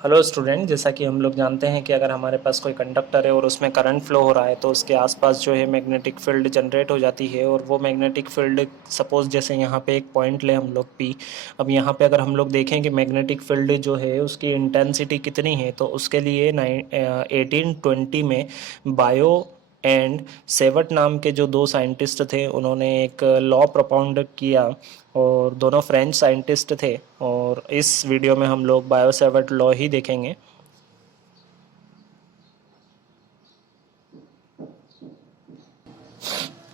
Hello student, जैसा कि हम लोग जानते हैं कि अगर हमारे पास कोई कंडक्टर है और उसमें करंट फ्लो हो रहा है तो उसके आसपास जो है मैग्नेटिक फील्ड जनरेट हो जाती है। और वो मैग्नेटिक फील्ड सपोज जैसे यहाँ पे एक पॉइंट ले हम लोग पी। अब यहाँ पे अगर हम लोग देखें कि मैग्नेटिक फील्ड जो है उसकी इंटेंसिटी कितनी है, तो उसके लिए 1820 में बायो एंड सेवट नाम के जो दो साइंटिस्ट थे उन्होंने एक लॉ प्रोपाउंड किया, और दोनों फ्रेंच साइंटिस्ट थे। और इस वीडियो में हम लोग बायो सेवट लॉ ही देखेंगे।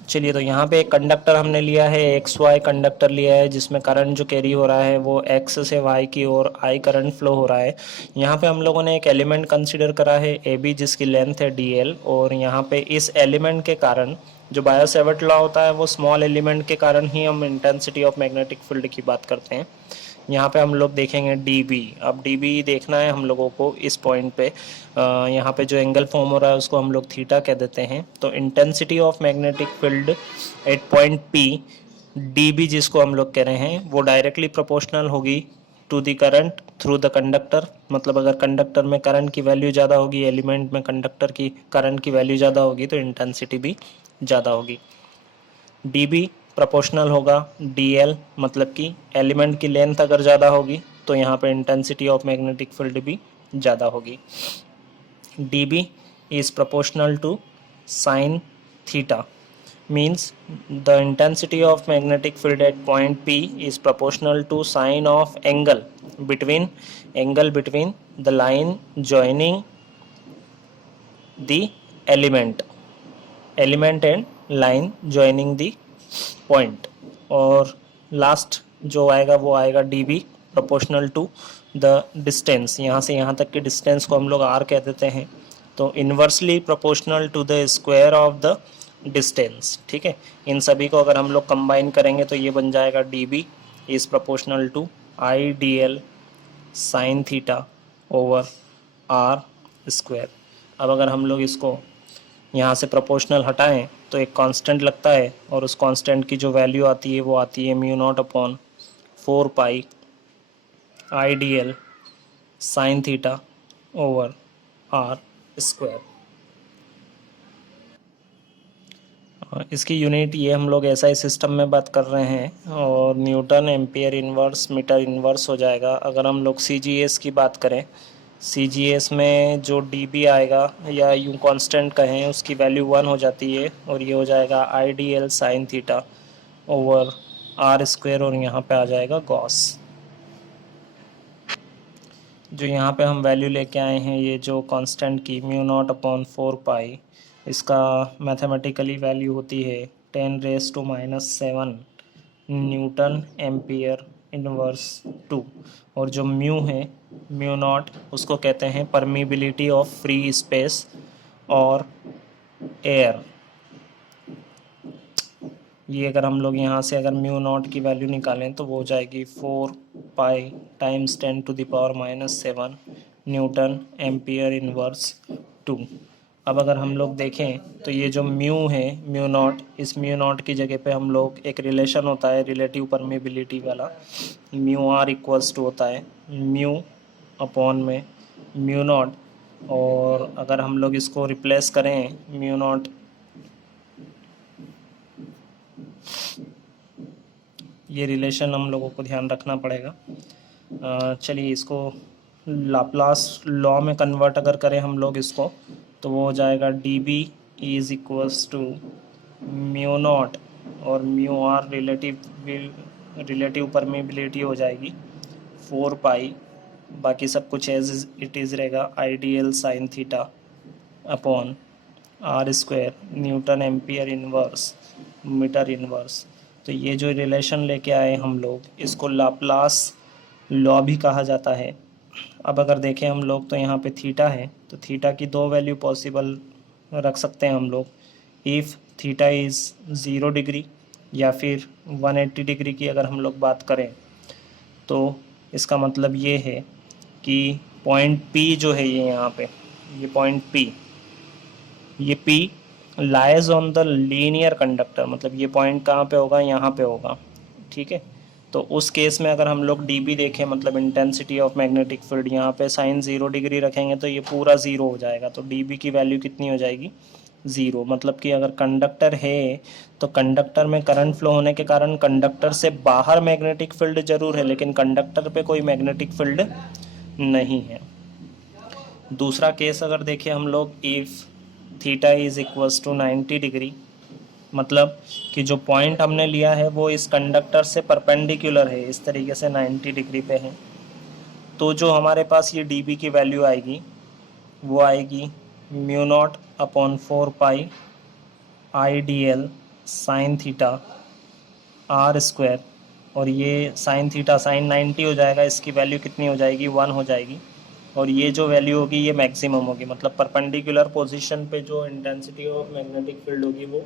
चलिए, तो यहाँ पे एक कंडक्टर हमने लिया है, एक्स वाई कंडक्टर लिया है जिसमें करंट जो कैरी हो रहा है वो एक्स से वाई की ओर आई करंट फ्लो हो रहा है। यहाँ पे हम लोगों ने एक एलिमेंट कंसीडर करा है ए बी, जिसकी लेंथ है डी एल। और यहाँ पे इस एलिमेंट के कारण जो बायो सेवट लॉ होता है वो स्मॉल एलिमेंट के कारण ही हम इंटेंसिटी ऑफ मैग्नेटिक फील्ड की बात करते हैं। यहाँ पे हम लोग देखेंगे डी बी। अब डी बी देखना है हम लोगों को इस पॉइंट पे। यहाँ पे जो एंगल फॉर्म हो रहा है उसको हम लोग थीटा कह देते हैं। तो intensity of magnetic field at point P, d B जिसको हम लोग कह रहे हैं, वो डायरेक्टली प्रोपोर्शनल होगी to the current through the conductor. मतलब अगर कंडक्टर में करंट की वैल्यू ज़्यादा होगी, एलिमेंट में कंडक्टर की करंट की वैल्यू ज़्यादा होगी, तो इंटेंसिटी भी ज़्यादा होगी। डी बी प्रोपोर्शनल होगा डी एल, मतलब कि एलिमेंट की लेंथ अगर ज़्यादा होगी तो यहाँ पे इंटेंसिटी ऑफ मैग्नेटिक फील्ड भी ज़्यादा होगी। D B is proportional to sine theta, means the intensity of magnetic field at point P is proportional to sine of angle between the line joining the element and line joining the point। और last जो आएगा वो आएगा d B proportional to the distance. यहाँ से यहाँ तक के डिस्टेंस को हम लोग आर कह देते हैं, तो inversely proportional to the square of the distance. ठीक है, इन सभी को अगर हम लोग कंबाइन करेंगे तो ये बन जाएगा d B is proportional to I d l sine theta over r square. अब अगर हम लोग इसको यहाँ से प्रोपोर्शनल हटाएं तो एक कांस्टेंट लगता है, और उस कांस्टेंट की जो वैल्यू आती है वो आती है mu naught upon 4 pi I d l sine theta over r square. इसकी यूनिट ये हम लोग एसआई सिस्टम में बात कर रहे हैं, और newton ampere inverse metre inverse हो जाएगा। अगर हम लोग सीजीएस की बात करें, सीजीएस में जो डीबी आएगा या यूं कांस्टेंट कहें उसकी वैल्यू 1 हो जाती है, और ये हो जाएगा I d l sine theta over r square, और यहाँ पे आ जाएगा गॉस। जो यहाँ पे हम वैल्यू लेके आए हैं, ये जो कांस्टेंट की म्यू नॉट अपॉन 4 पाई, इसका मैथमेटिकली वैल्यू होती है 10⁻⁻⁷ न्यूटन एम्पियर इनवर्स 2। और जो म्यू है, म्यू नॉट, उसको कहते हैं परमिबिलिटी ऑफ फ्री स्पेस और एयर। ये अगर हम लोग यहाँ से अगर म्यू नॉट की वैल्यू निकालें तो वो हो जाएगी 4 पाई टाइम्स 10⁻⁷ न्यूटन एम्पियर इनवर्स 2। अब अगर हम लोग देखें तो ये जो म्यू है, म्यू नॉट, इस म्यू नॉट की जगह पे हम लोग एक रिलेशन होता है रिलेटिव परमिबिलिटी वाला, म्यू आर इक्वल्स टू होता है म्यू अपॉन में म्यू नॉट। और अगर हम लोग इसको रिप्लेस करें म्यू नॉट, ये रिलेशन हम लोगों को ध्यान रखना पड़ेगा। चलिए, इसको लाप्लास लॉ में कन्वर्ट अगर करें हम लोग इसको, तो वो हो जाएगा d B is equals to mu naught, और म्यू आर रिलेटिव परमेबिलिटी हो जाएगी 4 पाई, बाकी सब कुछ एज इट इज़ रहेगा I d l sine theta upon r square newton ampere inverse metre inverse. तो ये जो रिलेशन लेके आए हम लोग, इसको लाप्लास लॉ भी कहा जाता है। अब अगर देखें हम लोग तो यहाँ पे थीटा है, तो थीटा की दो वैल्यू पॉसिबल रख सकते हैं हम लोग। इफ़ थीटा इज़ 0 डिग्री या फिर 180 डिग्री की अगर हम लोग बात करें, तो इसका मतलब ये है कि पॉइंट पी जो है, ये यहाँ पे ये पॉइंट पी, ये P lies on the linear conductor, मतलब ये पॉइंट कहाँ पे होगा, यहाँ पे होगा। ठीक है, तो उस केस में अगर हम लोग dB देखें, मतलब इंटेंसिटी ऑफ मैग्नेटिक फील्ड, यहाँ पे साइन 0 डिग्री रखेंगे तो ये पूरा 0 हो जाएगा। तो dB की वैल्यू कितनी हो जाएगी? 0। मतलब कि अगर कंडक्टर है तो कंडक्टर में करंट फ्लो होने के कारण कंडक्टर से बाहर मैग्नेटिक फील्ड जरूर है, लेकिन कंडक्टर पे कोई मैग्नेटिक फील्ड नहीं है। दूसरा केस अगर देखें हम लोग, if theta is equals to 90 degree, मतलब कि जो पॉइंट हमने लिया है वो इस कंडक्टर से परपेंडिकुलर है, इस तरीके से 90 डिग्री पे है, तो जो हमारे पास ये dB की वैल्यू आएगी वो आएगी μ0/4 IDL sine theta r square, और ये साइन थीटा साइन 90 हो जाएगा, इसकी वैल्यू कितनी हो जाएगी? 1 हो जाएगी। और ये जो वैल्यू होगी ये मैक्सिमम होगी, मतलब परपेंडिकुलर पोजीशन पे जो इंटेंसिटी ऑफ मैग्नेटिक फील्ड होगी वो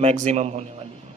मैक्सिमम होने वाली है।